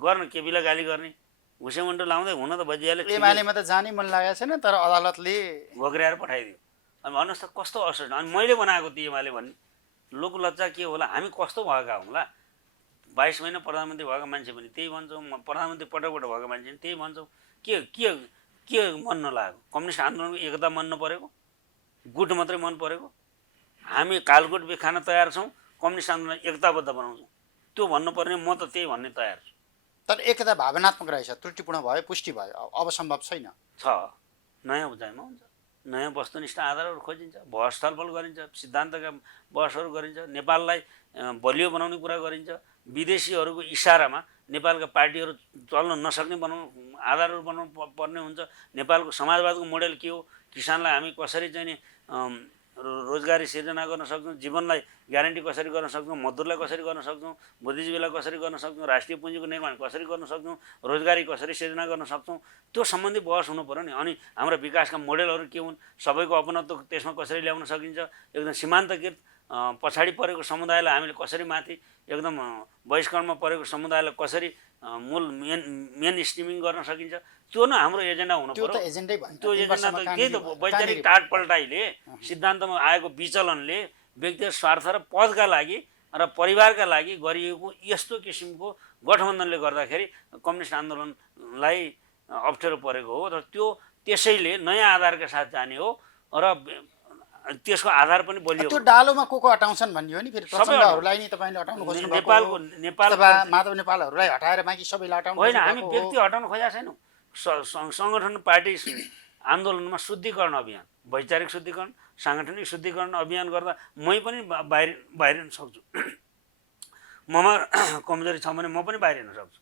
गर्न केपीलाई गाली गर्ने, घुसेमुन्टो लाउँदै हुन त बजिहाल्यो। एमालेमा त जानै मन लागेको छैन, तर अदालतले घोक्राएर पठाइदियो। अनि भन्नुहोस् त कस्तो असर। अनि मैले बनाएको त्यो एमाले भन्ने लोकलज्जा के होला, हामी कस्तो भएका हौँला। 22 महिना प्रधानमन्त्री भएका मान्छे पनि त्यही भन्छौँ, प्रधानमन्त्री पटकबाट भएका मान्छे पनि त्यही भन्छौँ। के मन नलागेको? कम्युनिस्ट आन्दोलनको एकता मन नपरेको, गुट मात्रै मन परेको? हामी कालकोट खान तयार छौँ, कम्युनिस्ट आन्दोलन एकताबद्ध बनाउँछौँ, त्यो भन्नुपर्ने म त त्यही भन्ने तयार छु। तर एकता भावनात्मक रहेछ, त्रुटिपूर्ण भयो, पुष्टि भयो, अब सम्भव छैन। नयाँ उचाइमा हुन्छ, नयाँ वस्तुनिष्ठ आधारहरू खोजिन्छ, बहस छलफल गरिन्छ, सिद्धान्तका बहसहरू गरिन्छ, नेपाललाई बलियो बनाउने कुरा गरिन्छ। विदेशीहरूको इसारामा नेपालका पार्टीहरू चल्न नसक्ने बनाउनु, आधारहरू बनाउनु पर्ने हुन्छ। नेपालको समाजवादको मोडेल के हो, किसानलाई हामी कसरी चाहिँ नि रोजगारी सिर्जना गर्न सक्छौँ, जीवनलाई ग्यारेन्टी कसरी गर्न सक्छौँ, मजदुरलाई कसरी गर्न सक्छौँ, बुद्धिजीवीलाई कसरी गर्न सक्छौँ, राष्ट्रिय पुँजीको निर्माण कसरी गर्न सक्छौँ, रोजगारी कसरी सिर्जना गर्न सक्छौँ, त्यो सम्बन्धी बहस हुनु पऱ्यो नि। अनि हाम्रा विकासका मोडेलहरू के हुन्, सबैको अपनत्व त्यसमा कसरी ल्याउन सकिन्छ, एकदम सीमान्तकृत पछाडि परेको समुदायलाई हामीले कसरी माथि एकदम बहिष्करणमा परेको समुदायलाई कसरी मूल मेन स्ट्रिमिङ गर्न सकिन्छ, त्यो न हाम्रो एजेन्डा हुनु त्यो पर्यो। त एजेन्डै भयो। त्यो एजेन्डा त त्यही त वैचारिक टाटपल्टाइले सिद्धान्तमा आएको विचलनले व्यक्तिगत स्वार्थ र पदका लागि र परिवारका लागि गरिएको यस्तो किसिमको गठबन्धनले गर्दाखेरि कम्युनिस्ट आन्दोलनलाई अप्ठ्यारो परेको हो र त्यो त्यसैले नयाँ आधारका साथ जाने हो र त्यसको आधार पनि बलियो। त्यो डालोमा को हटाउँछन् भन्ने हो नि, फेरि प्रचण्डहरूलाई नि तपाईँले हटाउनु खोज्नु भएको नेपाल माधव नेपालहरूलाई हटाएर बाँकी सबैलाई हटाउनु होइन, हामी व्यक्ति हटाउन खोजेका छैनौँ। सङ्गठन पार्टी आन्दोलनमा शुद्धिकरण अभियान, वैचारिक शुद्धिकरण, साङ्गठनिक शुद्धिकरण अभियान गर्दा मै पनि बाहिरिन सक्छु। ममा कमजोरी छ भने म पनि बाहिरिन सक्छु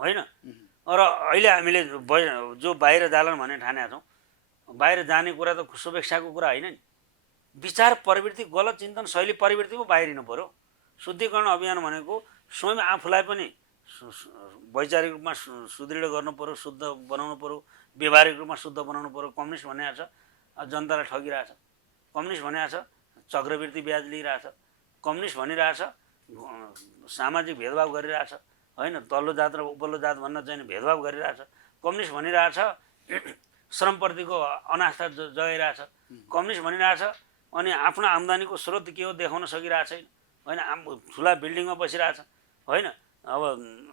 होइन। र अहिले हामीले जो बाहिर जालन भन्ने ठानेका छौँ, बाहिर जाने कुरा त शुभेच्छाको कुरा होइन नि। विचार प्रवृत्ति, गलत चिन्तन शैली प्रवृत्ति पो बाहिरिनु पर्यो। शुद्धिकरण अभियान भनेको स्वयं आफूलाई पनि वैचारिक रूपमा सुदृढ गर्नु पर्यो, शुद्ध बनाउनु पर्यो, व्यवहारिक रूपमा शुद्ध बनाउनु पर्यो। कम्युनिस्ट भनेको छ जनतालाई ठगिरहेछ, कम्युनिस्ट भनेको छ चक्रवृत्ति ब्याज लिइरहेछ, कम्युनिस्ट भनिरहेछ सामाजिक भेदभाव गरिरहेछ होइन, तल्लो जात र उपल्लो जात भन्न चाहिँ भेदभाव गरिरहेछ, कम्युनिस्ट भनिरहेछ श्रमप्रतिको अनास्था जगाइरहेछ, कम्युनिस्ट भनिरहेछ अनि आफ्नो आम्दानीको स्रोत के हो देखाउन सकिरहेको छैन होइन, ठुला बिल्डिङमा बसिरहेछ होइन, अब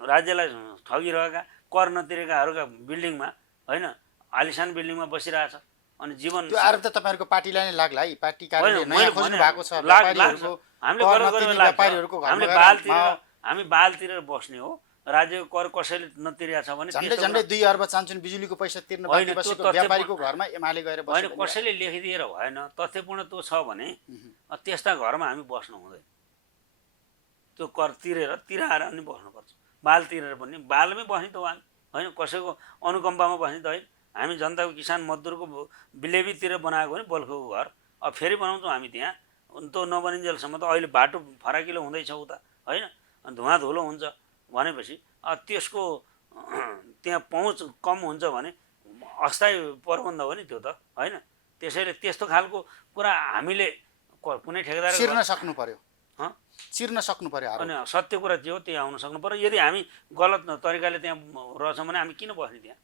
राज्यलाई ठगिरहेका कर नतिरेकाहरूका बिल्डिङमा होइन, आलिसान बिल्डिङमा बसिरहेछ अनि जीवन। त्यो आरोप त तपाईँहरूको पार्टीलाई नै लाग्ला है, पार्टी कार्यालय नयाँ खोज्नु भएको छ, हामी बाल तिरेर बस्ने हो। राज्यको कर कसैले नतिरेको छ भने झन्डै झन्डै 2 अर्ब चाहन्छन् बिजुलीको पैसा तिर्न बाँकी बसेको व्यापारीको घरमा एमाले गएर होइन, कसैले लेखिदिएर भएन, तथ्यपूर्ण त्यो छ भने त्यस्ता घरमा हामी बस्नु हुँदैन। त्यो कर तिराएर अनि बस्नुपर्छ। बाल तिरेर पनि बालमै बस्ने त होइन, कसैको अनुकम्पामा बस्ने त होइन। हामी जनताको किसान मजदुरको बिलेबीतिर बनाएको भने बल्खोको घर अब फेरि बनाउँछौँ हामी त्यहाँ, त्यो नबनिन्जेलसम्म त अहिले बाटो फराकिलो हुँदैछ उता होइन, धुवा धुलो हुन्छ भनेपछि त्यसको त्यहाँ पहुँच कम हुन्छ भने अस्थायी प्रबन्ध हो नि त्यो त होइन। त्यसैले त्यस्तो खालको कुरा हामीले कुनै ठेकेदार चिर्न सक्नु पर्यो, चिर्न सक्नु पर्यो। अनि सत्य कुरा जे हो त्यही आउन सक्नु पर्यो। यदि हामी गलत तरिकाले त्यहाँ रहेछौँ भने हामी किन बस्ने त्यहाँ?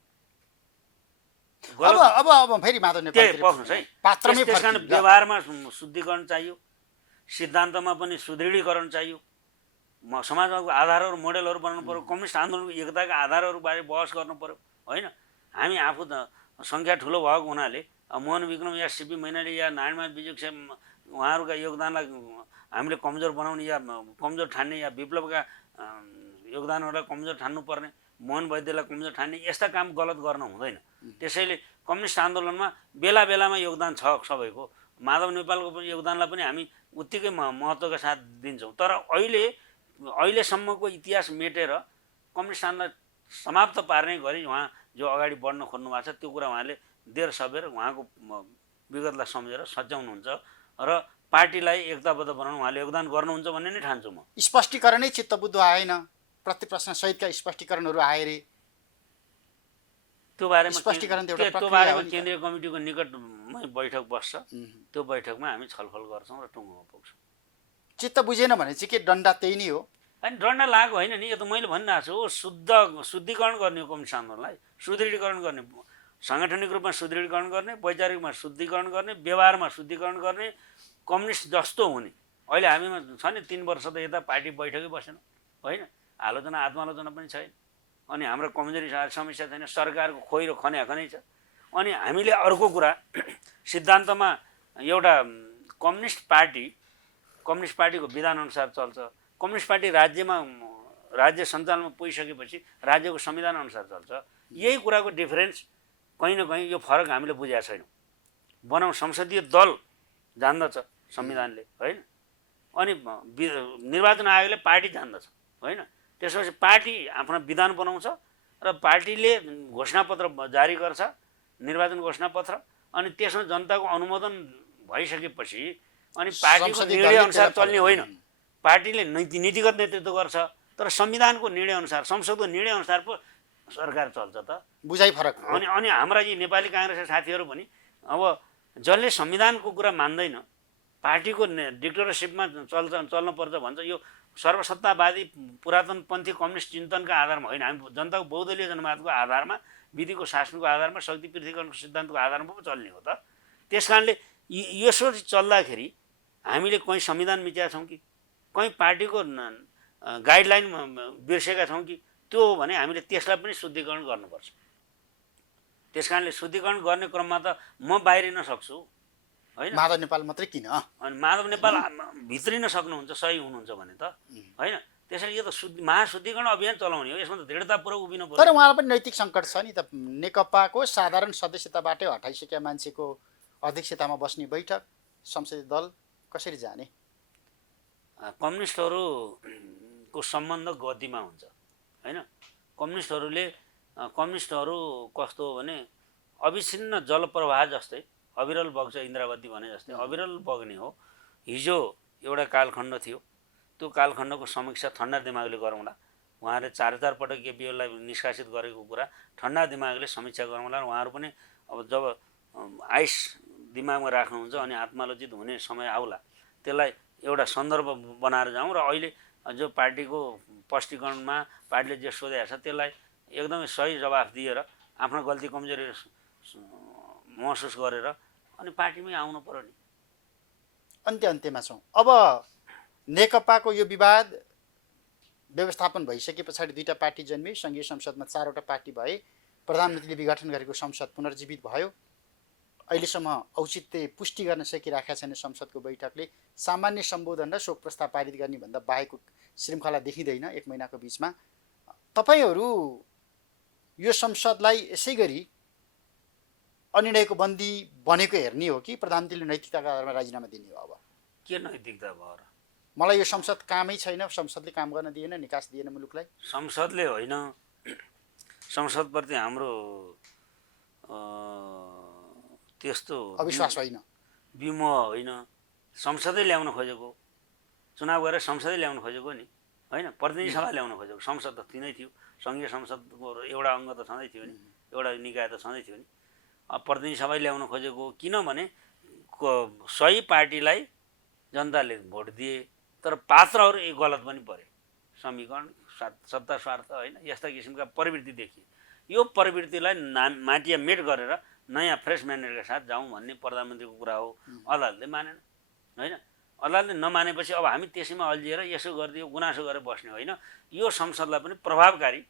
अब फेरि माधव नेपाल बस्नुहोस् है। पात्रमै त्यस कारण व्यवहारमा शुद्धिकरण चाहियो, सिद्धान्तमा पनि सुदृढीकरण चाहियो, समाजको आधारहरू मोडेलहरू बनाउनु पर्यो, कम्युनिस्ट आन्दोलनको एकताका आधारहरूबारे बहस गर्नु पर्यो होइन। हामी आफू त सङ्ख्या ठुलो भएको हुनाले मोहन विक्रम या सिपी मैनाली या नारायणमान बिजुक्से उहाँहरूका योगदानलाई हामीले कमजोर बनाउने या कमजोर ठान्ने या विप्लवका योगदानहरूलाई कमजोर ठान्नुपर्ने, मोहन वैद्यलाई कमजोर ठान्ने यस्ता काम गलत गर्न हुँदैन। त्यसैले कम्युनिस्ट आन्दोलनमा बेला बेलामा योगदान छ सबैको, माधव नेपालको पनि योगदानलाई पनि हामी उत्तिकै महत्त्वका साथ दिन्छौँ। तर अहिलेसम्मको इतिहास मेटेर कम्युनिस्ट आन्दोलन समाप्त पार्ने गरी उहाँ जो अगाडि बढ्न खोज्नु भएको छ त्यो कुरा उहाँले देर सबेर उहाँको विगतलाई सम्झेर सच्याउनुहुन्छ र पार्टीलाई एकताबद्ध बनाउन उहाँले योगदान गर्नुहुन्छ भन्ने नै ठान्छु म। स्पष्टीकरणै चित्तबुद्ध आएन, प्रति प्रश्न सहितका स्पष्टीकरणहरू आए रे, त्यो बारेमा केन्द्रीय कमिटीको निकटमै बैठक बस्छ, त्यो बैठकमा हामी छलफल गर्छौँ र टुङ्गोमा पुग्छौँ। चित्त बुझेन भने चाहिँ के डन्डा त्यही नै हो? होइन, डन्डा लागेको होइन नि, यो त मैले भनिरहेको छु। शुद्धिकरण गर्ने हो कम्युनिस्ट आन्दोलनलाई, सुदृढीकरण गर्ने, साङ्गठनिक रूपमा सुदृढीकरण गर्ने, वैचारिकमा शुद्धिकरण गर्ने, व्यवहारमा शुद्धिकरण गर्ने, कम्युनिस्ट जस्तो हुने। अहिले हामीमा छ नि 3 वर्ष त यता पार्टी बैठकै बसेन होइन, आलोचना आत्मालोचना पनि छैन, अनि हाम्रो कमजोरी समस्या छैन, सरकारको खोइरो खन्याखनै छ। अनि हामीले अर्को कुरा सिद्धान्तमा एउटा कम्युनिस्ट पार्टीको विधानअनुसार चल्छ। कम्युनिस्ट पार्टी राज्य सञ्चालनमा पुगिसकेपछि राज्यको संविधान अनुसार चल्छ। यही कुराको डिफरेन्स कहीँ न कहीँ यो फरक हामीले बुझेका छैनौँ। संसदीय दल जान्दछ संविधानले होइन, अनि निर्वाचन आयोगले पार्टी जान्दछ होइन। त्यसपछि पार्टी आफ्नो विधान बनाउँछ र पार्टीले घोषणापत्र जारी गर्छ, निर्वाचन घोषणापत्र, अनि त्यसमा जनताको अनुमोदन भइसकेपछि अनि पार्टीको निर्णयअनुसार चल्ने होइन, पार्टीले नीतिगत नेतृत्व गर्छ, तर संविधानको निर्णयअनुसार, संसदको निर्णयअनुसार पो सरकार चल्छ त। बुझाइ फरक। अनि हाम्रा यी नेपाली काङ्ग्रेसका साथीहरू पनि अब जसले संविधानको कुरा मान्दैन पार्टीको डिक्टेटरसिपमा चल्नुपर्छ भन्छ। यो सर्वसत्तावादी पुरातनपन्थी कम्युनिस्ट चिन्तनका आधारमा होइन, हामी जनताको बहुदलीय जनवादको आधारमा, विधिको शासनको आधारमा, शक्ति पृथ्वीकरणको सिद्धान्तको आधारमा पो चल्ने हो त। त्यस कारणले यसरी चल्दाखेरि हामीले कहीँ संविधान मिचेका छौँ कि कहीँ पार्टीको गाइडलाइन बिर्सेका छौँ कि, त्यो हो भने हामीले त्यसलाई पनि शुद्धिकरण गर्नुपर्छ। त्यस कारणले शुद्धिकरण गर्ने क्रममा त म बाहिरिन सक्छु होइन, माधव नेपाल मात्रै किन? अनि माधव नेपाल भित्रिन सक्नुहुन्छ सही हुनुहुन्छ भने त होइन। त्यसैले यो त महाशुद्धिकरण अभियान चलाउने हो, यसमा त दृढतापूर्वक उभिनु पर्छ। तर उहाँलाई पनि नैतिक सङ्कट छ नि त। नेकपाको साधारण सदस्यताबाटै हटाइसकेका मान्छेको अध्यक्षतामा बस्ने बैठक, संसदीय दल कसरी जाने? कम्युनिस्टहरूको सम्बन्ध गतिमा हुन्छ होइन। कम्युनिस्टहरू कस्तो हो भने अविच्छिन्न जलप्रवाह जस्तै अविरल बग्छ, इन्द्रावती भने जस्तै अविरल बग्ने हो। हिजो एउटा कालखण्ड थियो, त्यो कालखण्डको समीक्षा ठन्डा दिमागले गरौँला। उहाँहरूले 4 पटक केपिओलाई निष्कासित गरेको कुरा ठन्डा दिमागले समीक्षा गरौँला। उहाँहरू पनि अब जब आइस दिमागमा राख्नुहुन्छ अनि आत्मालोचित हुने समय आउला, त्यसलाई एउटा सन्दर्भ बनाएर जाउँ। र अहिले जो पार्टीको स्पष्टीकरणमा पार्टीले जे सोधेको छ त्यसलाई एकदमै सही जवाफ दिएर आफ्नो गल्ती कमजोरी महसुस गरेर अनि पार्टीमै आउनु पर्यो नि। अन्त्यमा छौँ। अब नेकपाको यो विवाद व्यवस्थापन भइसके पछाडि 2टा पार्टी जन्मिए, सङ्घीय संसदमा 4वटा पार्टी भए, प्रधानमन्त्रीले विघटन गरेको संसद पुनर्जीवित भयो। अहिलेसम्म औचित्य पुष्टि गर्न सकिरहेका छैन संसदको बैठकले। सामान्य सम्बोधन र शोक प्रस्ताव पारित गर्ने भन्दा बाहेकको श्रृङ्खला देखिँदैन 1 महिनाको बिचमा। तपाईँहरू यो संसदलाई यसै गरी अनिर्णयको बन्दी बनेको हेर्ने हो कि प्रधानमन्त्रीले नैतिकताको आधारमा राजीनामा दिने हो? अब के नैतिकता भयो र? मलाई यो संसद कामै छैन, संसदले काम गर्न दिएन, निकास दिएन मुलुकलाई। संसदले होइन, संसदप्रति हाम्रो त्यस्तो अविश्वास होइन, विमोह होइन। संसदै ल्याउन खोजेको, चुनाव गरेर संसदै ल्याउन खोजेको नि होइन। प्रतिनिधि सभा ल्याउन खोजेको, संसद त तिनै थियो। सङ्घीय संसदको एउटा अङ्ग त छँदै थियो नि, एउटा निकाय त छँदै थियो नि। प्रतिनिधि सभा ल्याउन खोजेको किनभने सही पार्टीलाई जनताले भोट दिए, तर पात्रहरू गलत पनि परे। समीकरण, सत्ता स्वार्थ होइन, यस्ता किसिमका प्रवृत्ति देखिए। यो प्रवृत्तिलाई माटिया मेट गरेर नयाँ फ्रेस म्यान्डेटका साथ जाउँ भन्ने प्रधानमन्त्रीको कुरा हो। अदालतले मानेन होइन। अदालतले नमानेपछि अब हामी त्यसैमा अल्झिएर यसो गरिदियो गुनासो गरेर बस्ने होइन। यो संसदलाई पनि प्रभावकारी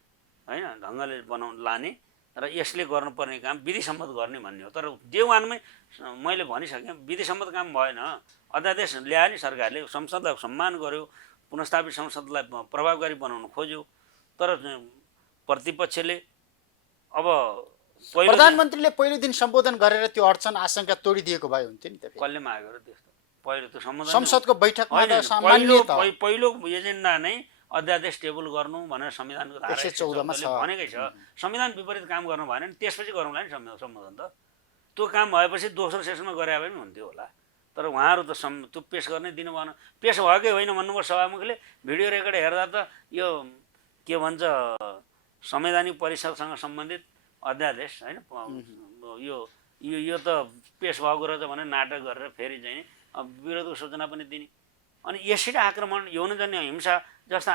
होइन ढङ्गले लाने र यसले गर्नुपर्ने काम विधिसम्मत गर्ने भन्ने हो। तर डे वानमै मैले भनिसकेँ, विधिसम्मत काम भएन। अध्यादेश ल्यायो नि सरकारले, संसदलाई सम्मान गर्यो, पुनर्स्थापित संसदलाई प्रभावकारी बनाउन खोज्यो। तर प्रतिपक्षले अब प्रधानमन्त्रीले पहिलो दिन सम्बोधन गरेर त्यो अडचन आशंका तोडिदिएको भए हुन्थ्यो नि त। कसले मागेको र त्यस्तो? पहिलो त संसदको बैठकमा त सामान्य त पहिलो एजेन्डा नै अध्यादेश टेबल गर्नु भनेर संविधानको धारा 114 मा छ भनेकै छ। संविधान विपरीत काम गर्नु भएन नि, त्यसपछि गरौँला नि सम्बोधन त। त्यो काम भएपछि दोस्रो सेसनमा गरे पनि हुन्थ्यो होला। तर उहाँहरू त त्यो पेस गर्ने दिनु भएन। पेस भएकै होइन भन्नुभयो सभामुखले। भिडियो रेकर्ड हेर्दा त यो के भन्छ संवैधानिक परिषदसँग सम्बन्धित अध्यादेश होइन, यो त पेस भएको रहेछ भनेर नाटक गरेर फेरि चाहिँ विरोधको सूचना पनि दिने। अनि यसरी आक्रमण, यौनजन्य हिंसा जस्ता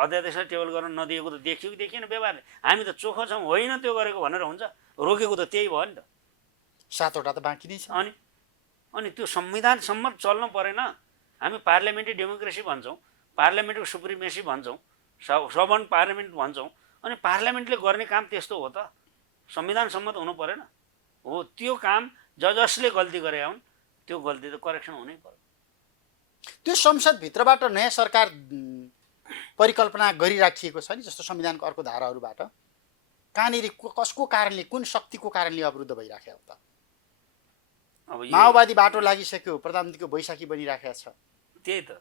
अध्यादेशलाई टेबल गर्न नदिएको त देखियो कि देखिएन व्यवहारले? हामी त चोखो छौँ, होइन त्यो गरेको भनेर हुन्छ? रोकेको त त्यही भयो नि त। 7वटा त बाँकी नै छ। अनि त्यो संविधान सम्मत चल्नु परेन। हामी पार्लियामेन्ट्री डेमोक्रेसी भन्छौँ, पार्लियामेन्टको सुप्रिमेसी भन्छौँ, सबन पार्लियामेन्ट भन्छौँ। अनि पार्लियामेन्टले गर्ने काम त्यस्तो हो त? संविधान सम्मत हुनु परेन हो? त्यो काम जसले गल्ती गरे हुन् त्यो गल्ती त करेक्सन हुनै पर्यो। त्यो संसदभित्रबाट नयाँ सरकार परिकल्पना गरिराखिएको छ नि, जस्तो संविधानको अर्को धाराहरूबाट। कहाँनिर कसको कारणले, कुन शक्तिको कारणले अवरुद्ध भइराख्यो त? अब माओवादी बाटो लागिसक्यो, प्रधानमन्त्रीको बैशाखी बनिराखेको छ। त्यही त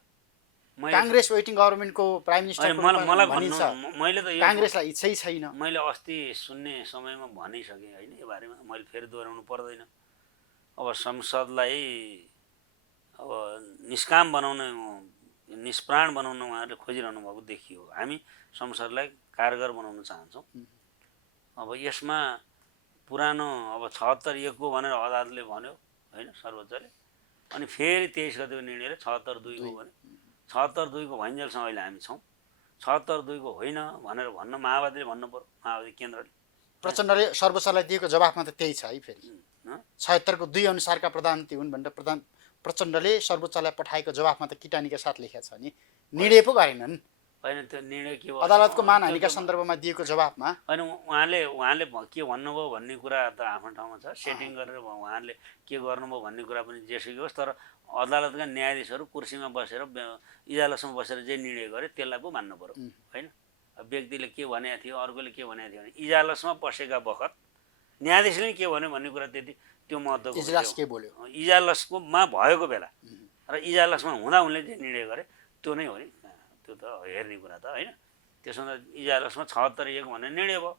काङ्ग्रेस वेटिङ गभर्नमेन्टको प्राइम मिनिस्टर भनिन्छ। मैले त काङ्ग्रेसलाई इच्छै छैन। मैले अस्ति सुन्ने समयमा भनिसकेँ होइन, यो बारेमा मैले फेरि दोहोऱ्याउनु पर्दैन। अब संसदलाई अब निष्काम बनाउन, निष्प्राण बनाउन उहाँहरूले खोजिरहनु भएको देखियो। हामी संसदलाई कारगर बनाउन चाहन्छौँ। अब यसमा पुरानो अब 76 1 को भनेर अदालतले भन्यो होइन, सर्वोच्चले अनि फेरि 23 गतिको निर्णयले 76-2 को भने 76-2 को भइन्जेलसम्म अहिले हामी छौँ। 76-2 को होइन भनेर भन्न माओवादीले भन्नु पर्यो, माओवादी केन्द्रले। प्रचण्डले सर्वोच्चलाई दिएको जवाफमा त त्यही छ है। फेरि हँ? 76 को 2 अनुसारका प्रधानमन्त्री हुन् भनेर प्रचण्डले सर्वोच्चलाई पठाएको जवाफमा त किटानीका साथ लेखेको छ नि, निर्णय पो गरेनन्। होइन त्यो निर्णय के भयो, अदालतको मानहानिका सन्दर्भमा दिएको जवाफमा होइन उहाँले के भन्नुभयो भन्ने कुरा त आफ्नो ठाउँमा छ। सेटिङ गरेर उहाँले के गर्नुभयो भन्ने कुरा पनि जेसुकै होस्, तर अदालतका न्यायाधीशहरू कुर्सीमा बसेर इजलासमा बसेर जे निर्णय गरे त्यसलाई पो मान्नु पर्यो होइन। व्यक्तिले के भनेको थियो, अर्कोले के भनेको थियो भने इजलासमा बसेका बखत न्यायाधीशले के भन्यो भन्ने कुरा त्यति त्यो महत्त्वको इजलास के बोल्यो, इजलासमा भएको बेला र इजलासमा हुँदा उनले जे निर्णय गरे त्यो नै हो नि। त्यो त हेर्ने कुरा त होइन। त्यसमा इजलासमा 76-1 भनेर निर्णय भयो।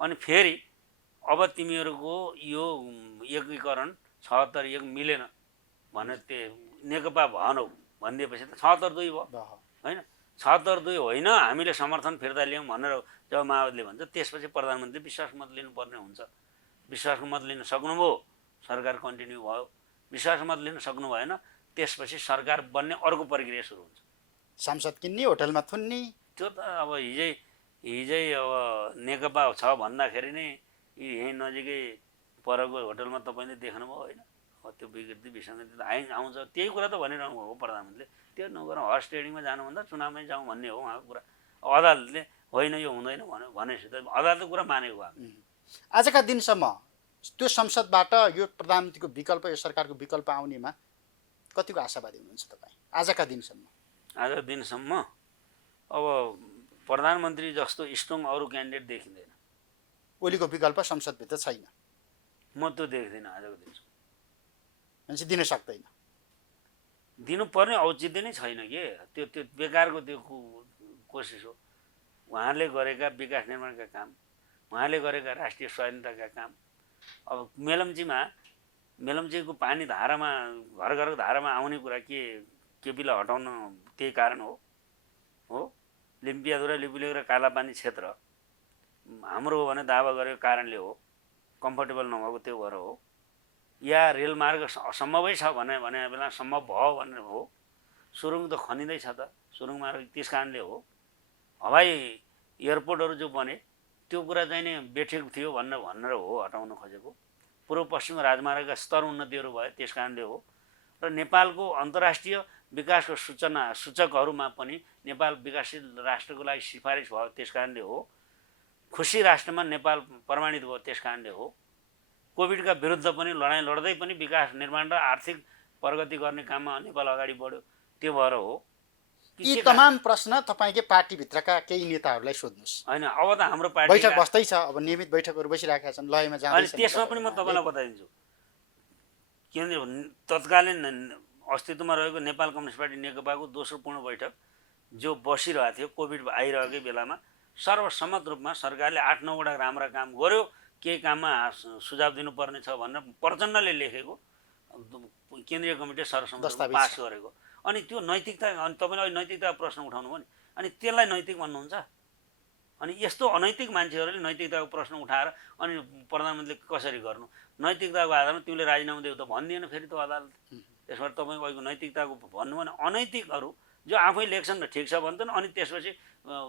अनि फेरि अब तिमीहरूको यो एकीकरण 76-1 मिलेन भनेर त्यो नेकपा भनौ भनिदिएपछि त 76-2 भयो होइन। 76-2 होइन हामीले समर्थन फिर्ता ल्याउँ भनेर जब माओवादीले भन्छ त्यसपछि प्रधानमन्त्री विश्वास मत लिनुपर्ने हुन्छ। विश्वासको मत लिन सक्नुभयो, सरकार कन्टिन्यू भयो। विश्वास मत लिन सक्नु भएन, त्यसपछि सरकार बन्ने अर्को प्रक्रिया सुरु हुन्छ। सांसद किन्ने, होटलमा थुन्ने, त्यो त अब हिजै अब नेकपा छ भन्दाखेरि नै यहीँ नजिकै परको होटलमा तपाईँले देख्नुभयो होइन। अब त्यो विकृति विसङ्गति त आउँछ, त्यही कुरा त भनिरहनु भएको प्रधानमन्त्रीले। त्यो नगरौँ, हर्स ट्रेडिङमा जानुभन्दा चुनावमै जाउँ भन्ने हो उहाँको कुरा। अदालतले होइन यो हुँदैन भनेपछि त अदालतको कुरा मानेको हामी। आजका दिनसम्म त्यो संसदबाट यो प्रधानमन्त्रीको विकल्प, यो सरकारको विकल्प आउनेमा कतिको आशावादी हुनुहुन्छ तपाईँ आजका दिनसम्म? आजका दिनसम्म अब प्रधानमन्त्री जस्तो स्ट्रङ अरू क्यान्डिडेट देखिँदैन। ओलीको विकल्प संसदभित्र छैन, म त्यो देख्दिनँ आजको दिनसम्म। मान्छे दिन सक्दैन, दिनुपर्ने औचित्य नै छैन के। त्यो बेकारको त्यो कोसिस हो। उहाँले गरेका विकास निर्माणका काम, उहाँले गरेका राष्ट्रिय स्वाधीनताका काम, अब मेलम्चीको पानी धारामा घर घरको धारामा आउने कुरा केपीलाई हटाउन त्यही कारण हो। लिम्पियाधुरा लिपुलेक र कालापानी क्षेत्र हाम्रो हो भने दावा गरेको कारणले हो, कम्फर्टेबल नभएको त्यो भएर हो, या रेलमार्ग असम्भवै छ भने बेला सम्भव भयो भनेर हो। सुरुङ त खनिँदैछ त, सुरुङ मार्ग त्यस कारणले हो। हवाई एयरपोर्टहरू जो बने त्यो कुरा चाहिँ नै बेठिक थियो भनेर हो हटाउन खोजेको। पूर्व पश्चिम राजमार्गका स्तर उन्नतिहरू भयो त्यस कारणले हो। र नेपालको अन्तर्राष्ट्रिय विकासको सूचकहरूमा पनि नेपाल विकासशील राष्ट्रको लागि सिफारिस भयो त्यस कारणले हो। खुसी राष्ट्रमा नेपाल प्रमाणित भयो त्यस कारणले हो। कोभिडका विरुद्ध पनि लडाइँ लड्दै पनि विकास निर्माण र आर्थिक प्रगति गर्ने काममा नेपाल अगाडि बढ्यो, त्यो भएर हो। यी तमाम प्रश्न तपाईँकै पार्टीभित्रका केही नेताहरूलाई सोध्नुहोस्। होइन अब त हाम्रो पार्टी बैठक बस्दैछ, अब नियमित बैठकहरू बसिरहेका छन्, लयमा जाँदैछन्। त्यसमा पनि म तपाईँलाई बताइदिन्छु। केन्द्रीय तत्कालीन अस्तित्वमा रहेको नेपाल कम्युनिस्ट पार्टी नेकपाको दोस्रो पूर्ण बैठक जो बसिरहेको थियो कोभिड आइरहेकै बेलामा सर्वसम्मत रूपमा सरकारले 8-9 राम्रा काम गर्यो, केही काममा सुझाव दिनुपर्ने छ भनेर प्रचण्डले लेखेको केन्द्रीय कमिटी सर्वसम्मत पास गरेको। अनि त्यो नैतिकता, अनि तपाईँले अहिले नैतिकताको प्रश्न उठाउनु भयो नि, अनि त्यसलाई नैतिक भन्नुहुन्छ? अनि यस्तो अनैतिक मान्छेहरूले नैतिकताको प्रश्न उठाएर अनि प्रधानमन्त्रीले कसरी गर्नु? नैतिकताको आधारमा तिमीले राजीनामा देऊ त भनिदिएन फेरि त अदालत। त्यसबाट तपाईँको अहिलेको नैतिकताको भन्नु भने अनैतिकहरू जो आफै लेख्छन् र ठिक छ भन्छन्, अनि त्यसपछि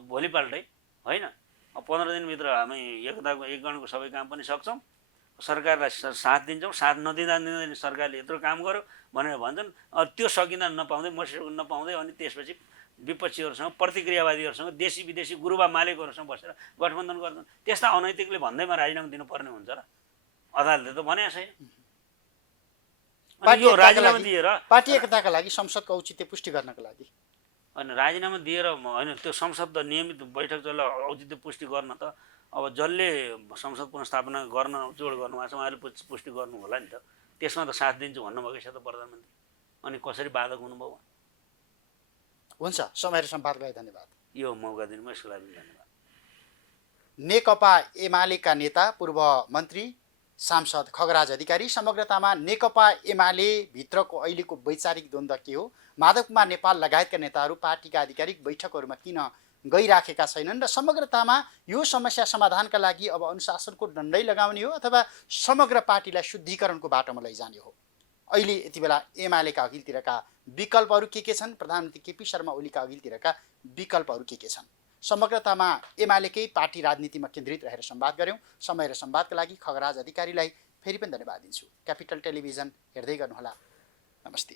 भोलिपल्टै होइन 15 दिनभित्र हामी एकीकरणको सबै काम पनि सक्छौँ, सरकारलाई साथ दिन्छौँ, साथ नदिँदा सरकारले यत्रो काम गर्यो भनेर भन्छन्। त्यो सकिँदा नपाउँदै नपाउँदै अनि त्यसपछि विपक्षीहरूसँग, प्रतिक्रियावादीहरूसँग, देशी विदेशी गुरुबा मालिकहरूसँग बसेर गठबन्धन गर्छन्। त्यस्ता अनैतिकले भन्दैमा राजीनामा दिनुपर्ने हुन्छ र? अदालतले त भनेको छैन। यो राजीनामा दिएर पार्टी एकताका लागि, संसदको औचित्य पुष्टि गर्नको लागि होइन राजीनामा दिएर होइन, त्यो संसद नियमित बैठक जसले औचित्य पुष्टि गर्न त अब जसले संसद पुनर्स्थापना गर्न जोड गर्नुभएको छ उहाँले पुष्टि गर्नु होला नि त। त्यसमा त साथ दिन्छु भन्नुभएको छ त प्रधानमन्त्री, अनि कसरी बाधक हुनुभयो? हुन्छ, समय र सम्वादलाई धन्यवाद। यो मौका दिनुमा यसको लागि धन्यवाद। नेकपा एमालेका नेता पूर्व मन्त्री सांसद खगराज अधिकारी, समग्रतामा नेकपा एमाले भित्रको अहिलेको वैचारिक द्वन्द्व के हो, माधवकुमा नेपाल लगायतका नेताहरू पार्टीका आधिकारिक बैठकहरूमा किन गइराखेका छैनन्, र समग्रतामा यो समस्या समाधानका लागि अब अनुशासनको डन्डै लगाउने हो अथवा समग्र पार्टीलाई शुद्धिकरणको बाटोमा लैजाने हो? अहिले यति बेला एमालेका अघिल्तिरका विकल्पहरू के छन्, प्रधानमन्त्री केपी शर्मा ओलीका अघिल्तिरका विकल्पहरू के छन्। समग्रतामा एमालेकै पार्टी राजनीतिमा केन्द्रित रहेर संवाद गऱ्यौँ। समय र संवादका लागि खगराज अधिकारीलाई फेरि पनि धन्यवाद दिन्छु। क्यापिटल टेलिभिजन हेर्दै गर्नुहोला। नमस्ते।